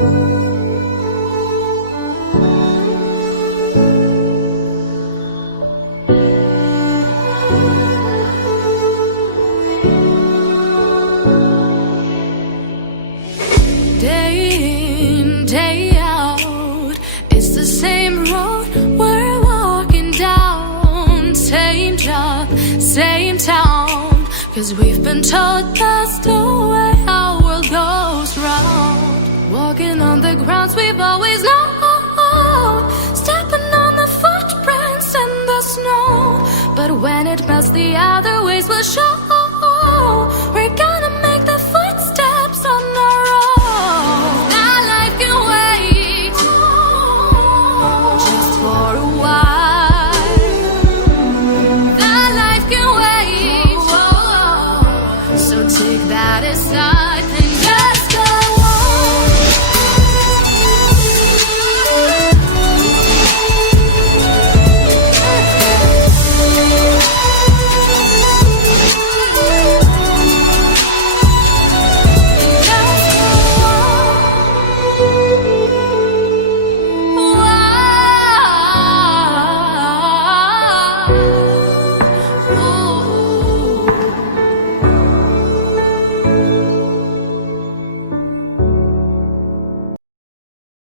Day in, day out, it's the same road we're walking down. Same job, same town, 'cause we've been told that's the way our world goes round. Walking on the grounds we've always known, stepping on the footprints in the snow. But when it melts, the other ways will show. We're gonna